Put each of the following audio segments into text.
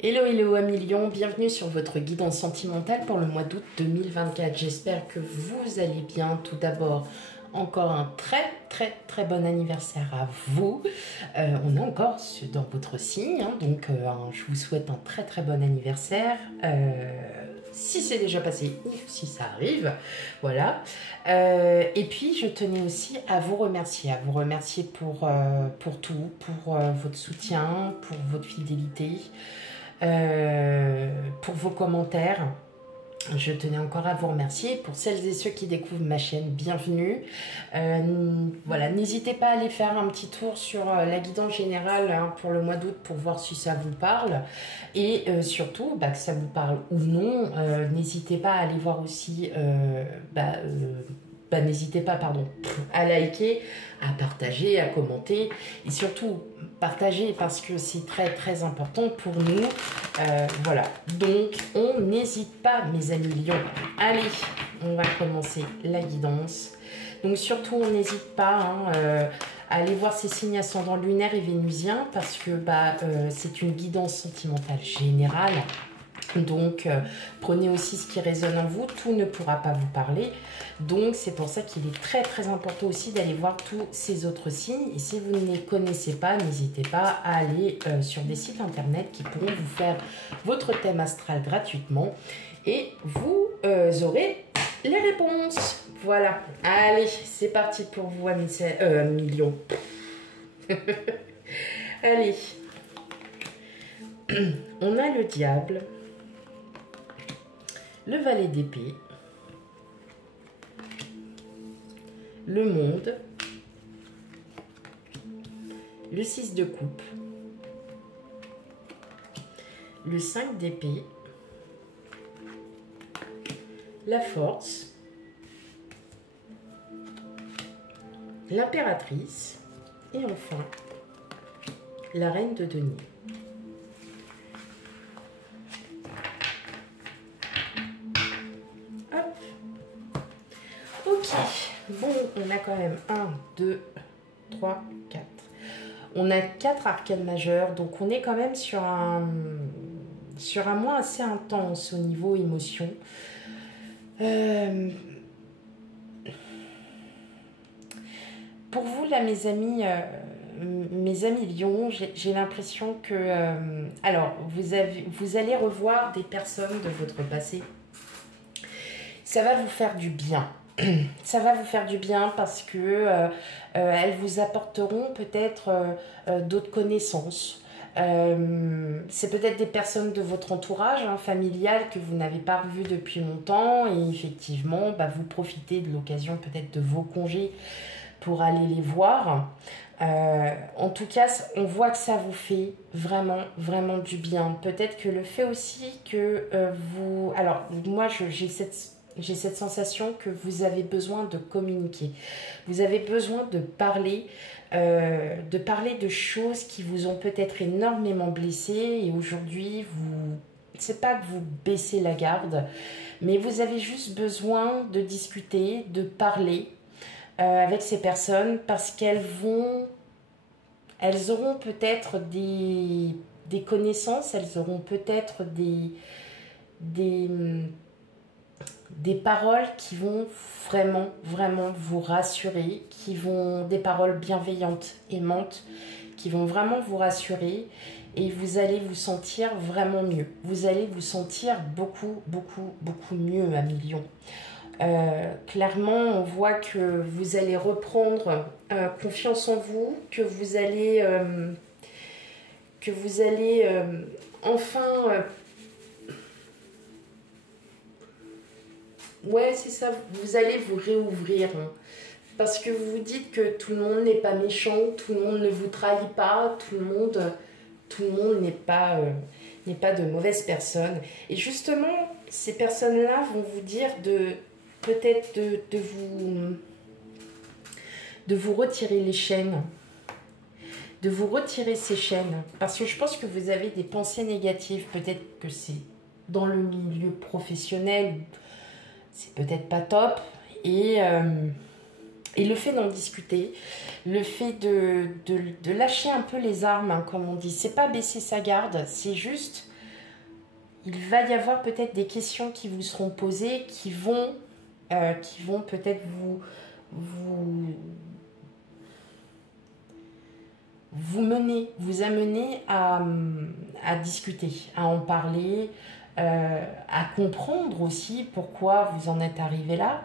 Hello, hello amis Lion, bienvenue sur votre guidance sentimentale pour le mois d'août 2024. J'espère que vous allez bien. Tout d'abord, encore un très bon anniversaire à vous. On est encore dans votre signe, hein, donc je vous souhaite un très bon anniversaire. Si c'est déjà passé ou si ça arrive, voilà. Et puis je tenais aussi à vous remercier pour tout, pour votre soutien, pour votre fidélité. Pour vos commentaires. Je tenais encore à vous remercier. Pour celles et ceux qui découvrent ma chaîne, bienvenue. Voilà, n'hésitez pas à aller faire un petit tour sur la guidance générale hein, pour le mois d'août pour voir si ça vous parle. Et surtout, que ça vous parle ou non, n'hésitez pas à aller voir aussi... n'hésitez pas, à liker, à partager, à commenter et surtout partager parce que c'est très important pour nous. Voilà, donc on n'hésite pas mes amis lions. Allez, on va commencer la guidance. Donc surtout on n'hésite pas à aller voir ces signes ascendants lunaires et vénusiens parce que c'est une guidance sentimentale générale. Donc, prenez aussi ce qui résonne en vous. Tout ne pourra pas vous parler. Donc, c'est pour ça qu'il est très important aussi d'aller voir tous ces autres signes. Et si vous ne les connaissez pas, n'hésitez pas à aller sur des sites internet qui pourront vous faire votre thème astral gratuitement. Et vous aurez les réponses. Voilà. Allez, c'est parti pour vous, millions. Allez. On a le diable. Le valet d'épée, le monde, le 6 de coupe, le 5 d'épée, la force, l'impératrice et enfin la reine de denier. Bon, on a quand même 1, 2, 3, 4. On a 4 arcanes majeures, donc on est quand même sur un mois assez intense au niveau émotion. Pour vous, là, mes amis lions, j'ai l'impression que... alors, vous allez revoir des personnes de votre passé. Ça va vous faire du bien. Ça va vous faire du bien parce que elles vous apporteront peut-être d'autres connaissances. C'est peut-être des personnes de votre entourage familial que vous n'avez pas revu depuis longtemps et effectivement, vous profitez de l'occasion peut-être de vos congés pour aller les voir. En tout cas, on voit que ça vous fait vraiment du bien. Peut-être que le fait aussi que vous... Alors, moi, j'ai cette sensation que vous avez besoin de communiquer. Vous avez besoin de parler de choses qui vous ont peut-être énormément blessé. Et aujourd'hui, c'est pas que vous baissez la garde, mais vous avez juste besoin de discuter, de parler avec ces personnes parce qu'elles auront peut-être des connaissances, elles auront peut-être des paroles qui vont vraiment vous rassurer, des paroles bienveillantes, aimantes, qui vont vraiment vous rassurer et vous allez vous sentir vraiment mieux. Vous allez vous sentir beaucoup mieux à millions. Clairement, on voit que vous allez reprendre confiance en vous, que vous allez enfin... ouais, c'est ça, vous allez vous réouvrir. Parce que vous vous dites que tout le monde n'est pas méchant, tout le monde ne vous trahit pas, tout le monde n'est pas de mauvaises personnes. Et justement, ces personnes-là vont vous dire peut-être de vous retirer les chaînes, de vous retirer ces chaînes. Parce que je pense que vous avez des pensées négatives, peut-être que c'est dans le milieu professionnel, c'est peut-être pas top. Et le fait d'en discuter, le fait de lâcher un peu les armes, comme on dit, c'est pas baisser sa garde, c'est juste il va y avoir peut-être des questions qui vous seront posées, qui vont peut-être vous amener à discuter, à en parler, à comprendre aussi pourquoi vous en êtes arrivé là,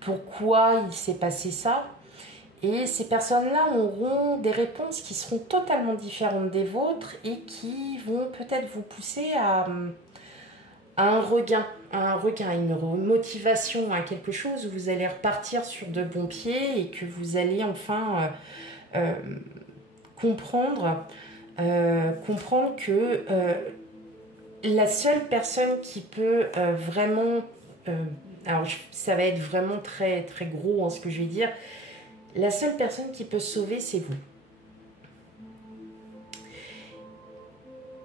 pourquoi il s'est passé ça. Et ces personnes-là auront des réponses qui seront totalement différentes des vôtres et qui vont peut-être vous pousser à à une motivation, à quelque chose où vous allez repartir sur de bons pieds et que vous allez enfin euh, comprendre, comprendre que la seule personne qui peut vraiment, alors ça va être vraiment très, très gros ce que je vais dire, la seule personne qui peut sauver, c'est vous.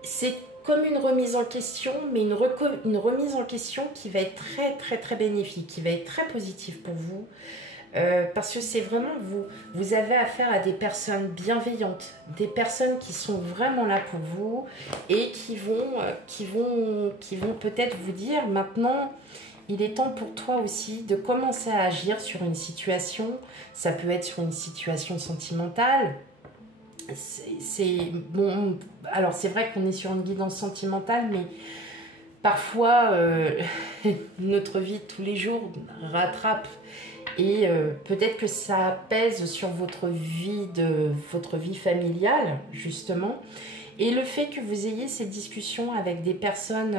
C'est comme une remise en question, mais une remise en question qui va être très, très, très bénéfique, qui va être très positive pour vous. Parce que c'est vraiment vous avez affaire à des personnes bienveillantes, des personnes qui sont vraiment là pour vous et qui vont peut-être vous dire maintenant il est temps pour toi aussi de commencer à agir sur une situation. Ça peut être sur une situation sentimentale. Bon, alors c'est vrai qu'on est sur une guidance sentimentale, mais parfois notre vie de tous les jours rattrape. Et peut-être que ça pèse sur votre vie familiale, justement. Et le fait que vous ayez ces discussions avec des personnes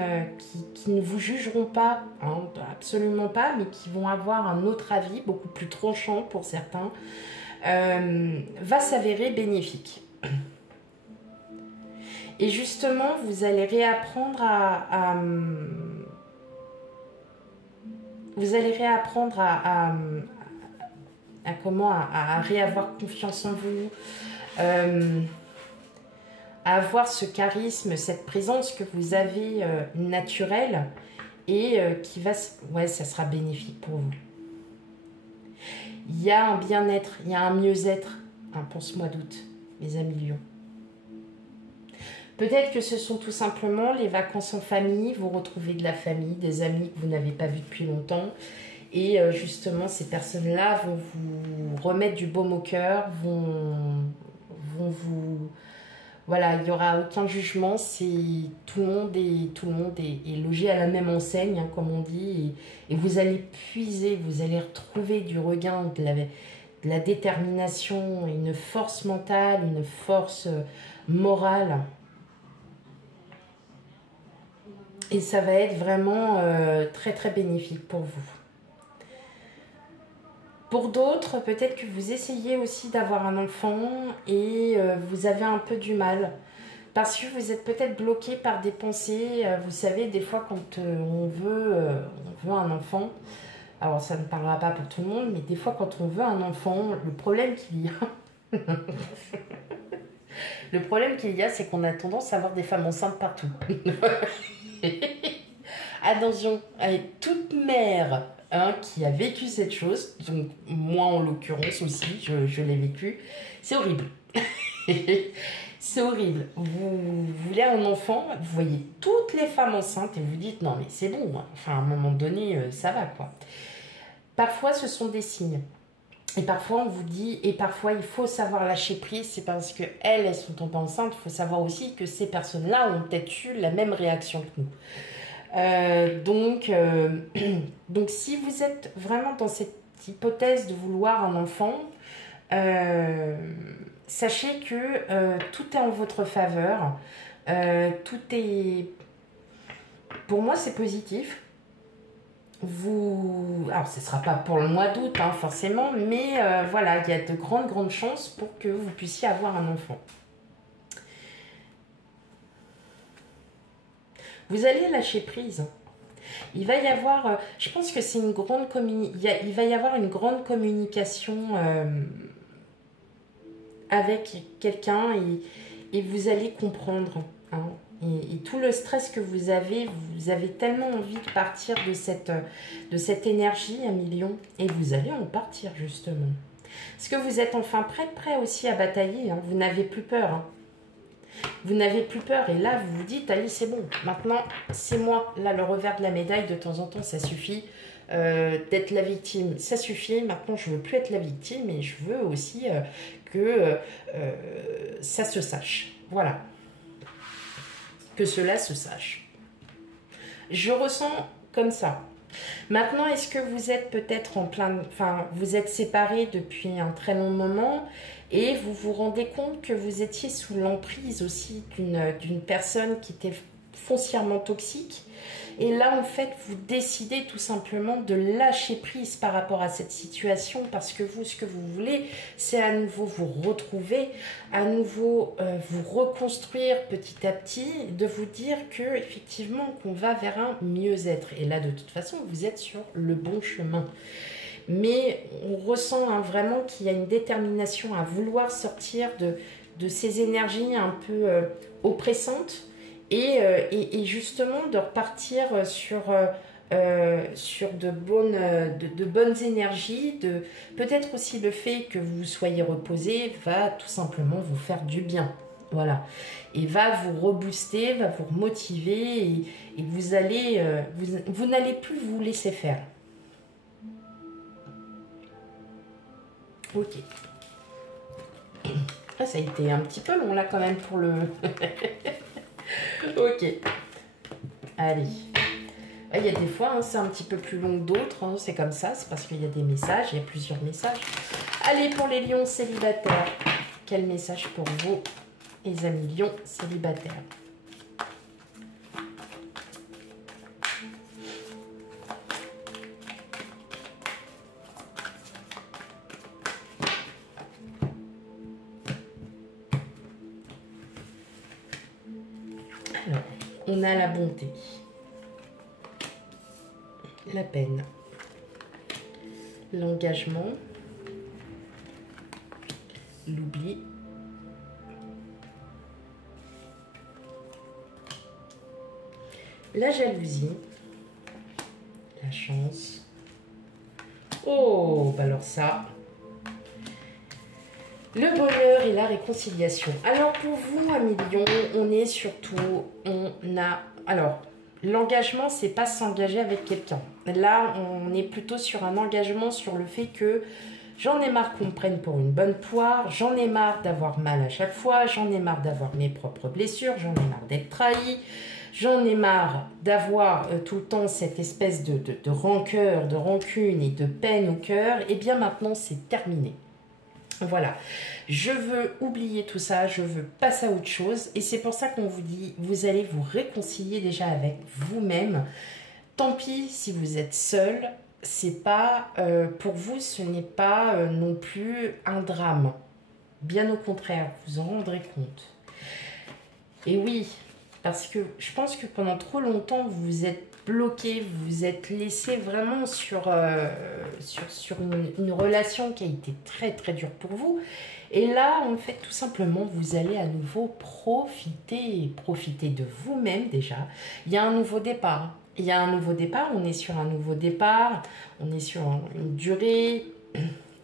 qui ne vous jugeront pas, hein, absolument pas, mais qui vont avoir un autre avis, beaucoup plus tranchant pour certains, va s'avérer bénéfique. Et justement, vous allez réapprendre à réavoir confiance en vous, à avoir ce charisme, cette présence que vous avez naturelle et qui va... Ouais, ça sera bénéfique pour vous. Il y a un bien-être, il y a un mieux-être pour ce mois d'août, mes amis Lions. Peut-être que ce sont tout simplement les vacances en famille, vous retrouvez de la famille, des amis que vous n'avez pas vus depuis longtemps. Et justement, ces personnes-là vont vous remettre du baume au cœur, vont vous... Voilà, il n'y aura aucun jugement, tout le monde est logé à la même enseigne, hein, comme on dit, et vous allez puiser, vous allez retrouver du regain, de la détermination, une force mentale, une force morale. Et ça va être vraiment très très bénéfique pour vous. Pour d'autres, peut-être que vous essayez aussi d'avoir un enfant et vous avez un peu du mal. Parce que vous êtes peut-être bloqué par des pensées. Vous savez, des fois quand on veut un enfant, alors ça ne parlera pas pour tout le monde, mais des fois quand on veut un enfant, le problème qu'il y a... le problème qu'il y a, c'est qu'on a tendance à avoir des femmes enceintes partout. Attention, avec toute mère qui a vécu cette chose, donc moi en l'occurrence aussi, je l'ai vécu, c'est horrible. C'est horrible. Vous voulez un enfant, vous voyez toutes les femmes enceintes et vous dites non mais c'est bon, enfin à un moment donné ça va quoi. Parfois ce sont des signes. Et parfois on vous dit, et parfois il faut savoir lâcher prise, c'est parce que elles sont tombées enceintes, il faut savoir aussi que ces personnes-là ont peut-être eu la même réaction que nous. Donc si vous êtes vraiment dans cette hypothèse de vouloir un enfant, sachez que tout est en votre faveur. Tout est... Pour moi, c'est positif. Alors, ce ne sera pas pour le mois d'août, hein, forcément, mais voilà, il y a de grandes chances pour que vous puissiez avoir un enfant. Vous allez lâcher prise. Il va y avoir, je pense que c'est une grande il va y avoir une grande communication avec quelqu'un et vous allez comprendre. Hein, et tout le stress que vous avez tellement envie de partir de cette énergie à million et vous allez en partir justement. Parce que vous êtes enfin prêt aussi à batailler, hein, vous n'avez plus peur. Hein. Vous n'avez plus peur. Et là, vous vous dites, allez, c'est bon. Maintenant, c'est moi. Là, le revers de la médaille, de temps en temps, ça suffit. D'être la victime, ça suffit. Maintenant, je veux plus être la victime et je veux aussi que ça se sache. Voilà. Que cela se sache. Je ressens comme ça. Maintenant, est-ce que vous êtes peut-être en plein... Enfin, vous êtes séparés depuis un très long moment et vous vous rendez compte que vous étiez sous l'emprise aussi d'une personne qui était foncièrement toxique. Et là, en fait, vous décidez tout simplement de lâcher prise par rapport à cette situation parce que vous, ce que vous voulez, c'est à nouveau vous retrouver, à nouveau vous reconstruire petit à petit, de vous dire que effectivement qu'on va vers un mieux-être. Et là, de toute façon, vous êtes sur le bon chemin. Mais on ressent vraiment qu'il y a une détermination à vouloir sortir de ces énergies un peu oppressantes. Et justement de repartir sur de bonnes énergies, peut-être aussi le fait que vous soyez reposé va tout simplement vous faire du bien. Voilà. Et va vous rebooster, va vous motiver et vous allez, vous n'allez plus vous laisser faire. Ok. Ah, ça a été un petit peu long là quand même pour le... Ok. Allez. Il y a des fois, hein, c'est un petit peu plus long que d'autres. Hein, c'est comme ça. C'est parce qu'il y a des messages. Il y a plusieurs messages. Allez, pour les lions célibataires. Quel message pour vous, les amis lions célibataires? Alors, on a la bonté, la peine, l'engagement, l'oubli, la jalousie, la chance. Oh, bah alors ça, le bonheur et la réconciliation. Alors pour vous, amis lions, on est surtout, alors, l'engagement, c'est pas s'engager avec quelqu'un. Là, on est plutôt sur un engagement sur le fait que j'en ai marre qu'on me prenne pour une bonne poire, j'en ai marre d'avoir mal à chaque fois, j'en ai marre d'avoir mes propres blessures, j'en ai marre d'être trahi, j'en ai marre d'avoir tout le temps cette espèce de rancœur, de rancune et de peine au cœur. Et bien maintenant, c'est terminé. Voilà, je veux oublier tout ça, je veux passer à autre chose et c'est pour ça qu'on vous dit, vous allez vous réconcilier déjà avec vous-même. Tant pis si vous êtes seul, c'est pas, pour vous ce n'est pas non plus un drame. Bien au contraire, vous en rendrez compte. Et oui, parce que je pense que pendant trop longtemps, vous vous êtes bloqué, vous vous êtes laissé vraiment sur une relation qui a été très très dure pour vous. Et là, en fait, tout simplement, vous allez à nouveau profiter de vous-même déjà. Il y a un nouveau départ. Il y a un nouveau départ, on est sur un nouveau départ, on est sur une durée.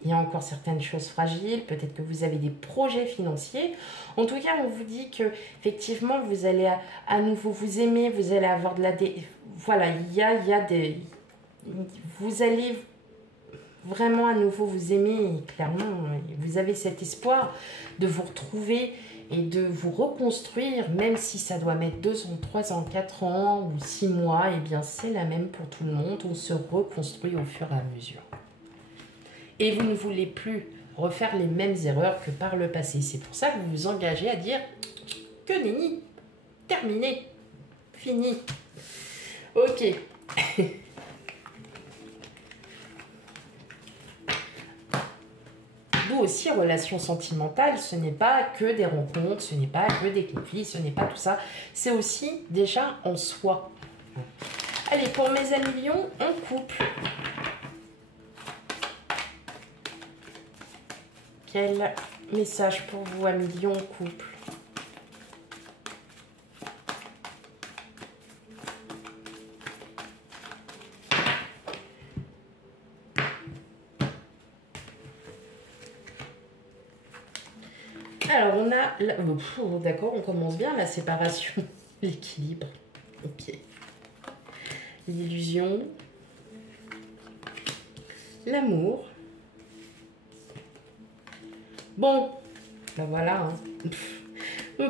Il y a encore certaines choses fragiles, peut-être que vous avez des projets financiers. En tout cas, on vous dit que effectivement, vous allez à nouveau vous aimer, vous allez avoir de la... Voilà, il y a des... Vous allez vraiment à nouveau vous aimer, et clairement, vous avez cet espoir de vous retrouver et de vous reconstruire, même si ça doit mettre 2 ans, 3 ans, 4 ans ou 6 mois, eh bien c'est la même pour tout le monde, on se reconstruit au fur et à mesure. Et vous ne voulez plus refaire les mêmes erreurs que par le passé. C'est pour ça que vous vous engagez à dire que nenni, terminé, fini. Ok. D'où aussi, relation sentimentale, ce n'est pas que des rencontres, ce n'est pas que des conflits, ce n'est pas tout ça. C'est aussi déjà en soi. Allez, pour mes amis lions, en couple. Quel message pour vous, amis lions, en couple? Alors, on a... D'accord, on commence bien la séparation, l'équilibre. Ok. L'illusion. L'amour. Bon, ben voilà.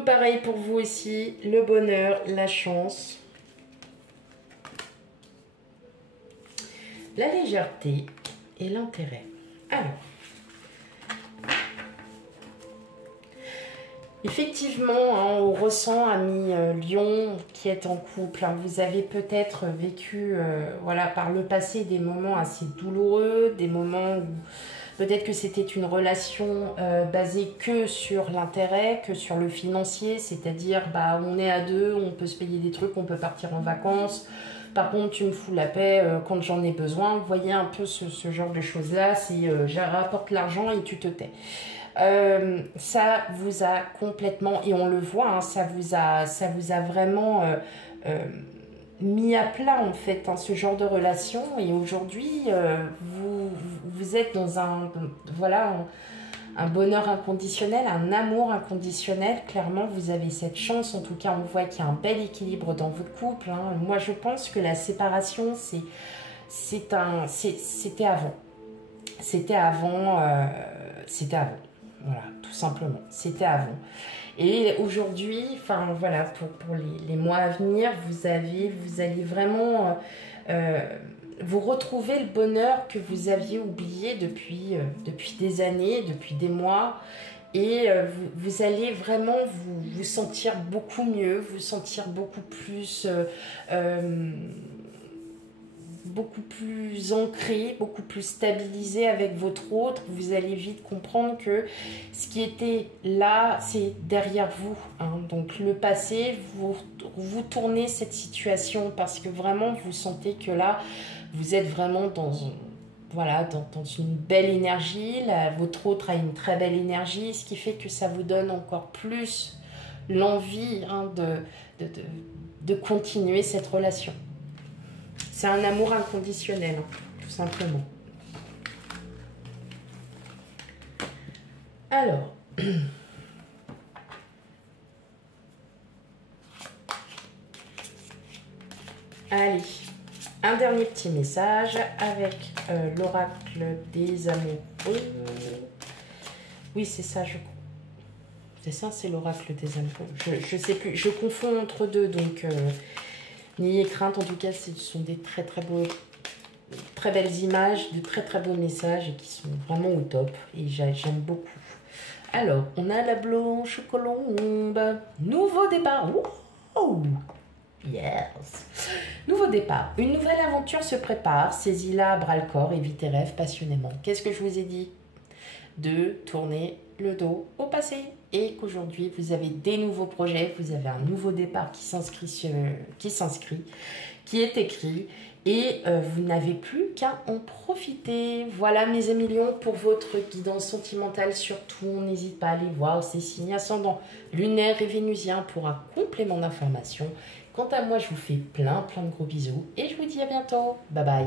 Pareil pour vous aussi, le bonheur, la chance. La légèreté et l'intérêt. Alors, effectivement, hein, on ressent, ami Lion, qui est en couple, hein, vous avez peut-être vécu voilà, par le passé des moments assez douloureux, des moments où peut-être que c'était une relation basée que sur l'intérêt, que sur le financier, c'est-à-dire bah, on est à deux, on peut se payer des trucs, on peut partir en vacances. Par contre, tu me fous la paix quand j'en ai besoin. Vous voyez un peu ce genre de choses-là, c'est je rapporte l'argent et tu te tais. Ça vous a complètement, et on le voit, hein, ça vous a vraiment mis à plat en fait hein, ce genre de relation. Et aujourd'hui, vous êtes dans voilà, un bonheur inconditionnel, un amour inconditionnel. Clairement, vous avez cette chance. En tout cas, on voit qu'il y a un bel équilibre dans votre couple. Hein. Moi, je pense que la séparation, c'était avant. C'était avant. C'était avant. Voilà, tout simplement. C'était avant. Et aujourd'hui, enfin voilà, pour les mois à venir, vous allez vraiment vous retrouver le bonheur que vous aviez oublié depuis des années, depuis des mois. Et vous allez vraiment vous sentir beaucoup mieux, vous sentir beaucoup plus ancré, beaucoup plus stabilisé avec votre autre. Vous allez vite comprendre que ce qui était là, c'est derrière vous. Hein. Donc le passé, vous tournez cette situation parce que vraiment vous sentez que là, vous êtes vraiment voilà, dans une belle énergie. Là, votre autre a une très belle énergie, ce qui fait que ça vous donne encore plus l'envie hein, de continuer cette relation. C'est un amour inconditionnel, hein, tout simplement. Alors, allez, un dernier petit message avec l'oracle des amoureux. Oui, c'est ça, je crois. C'est ça, c'est l'oracle des amoureux. Je sais plus, je confonds entre deux, donc n'ayez crainte. En tout cas, ce sont des très très belles images, de très beaux messages et qui sont vraiment au top. Et j'aime beaucoup. Alors, on a la blanche colombe. Nouveau départ. Wow. Yes. Nouveau départ. Une nouvelle aventure se prépare. Saisis-la à bras-le-corps et vis tes rêves passionnément. Qu'est-ce que je vous ai dit? De tourner le dos au passé. Et qu'aujourd'hui, vous avez des nouveaux projets. Vous avez un nouveau départ qui s'inscrit, qui est écrit. Et vous n'avez plus qu'à en profiter. Voilà mes amis lions pour votre guidance sentimentale. Surtout, n'hésite pas à aller voir ces signes ascendants lunaires et vénusiens pour un complément d'information. Quant à moi, je vous fais plein de gros bisous et je vous dis à bientôt. Bye bye.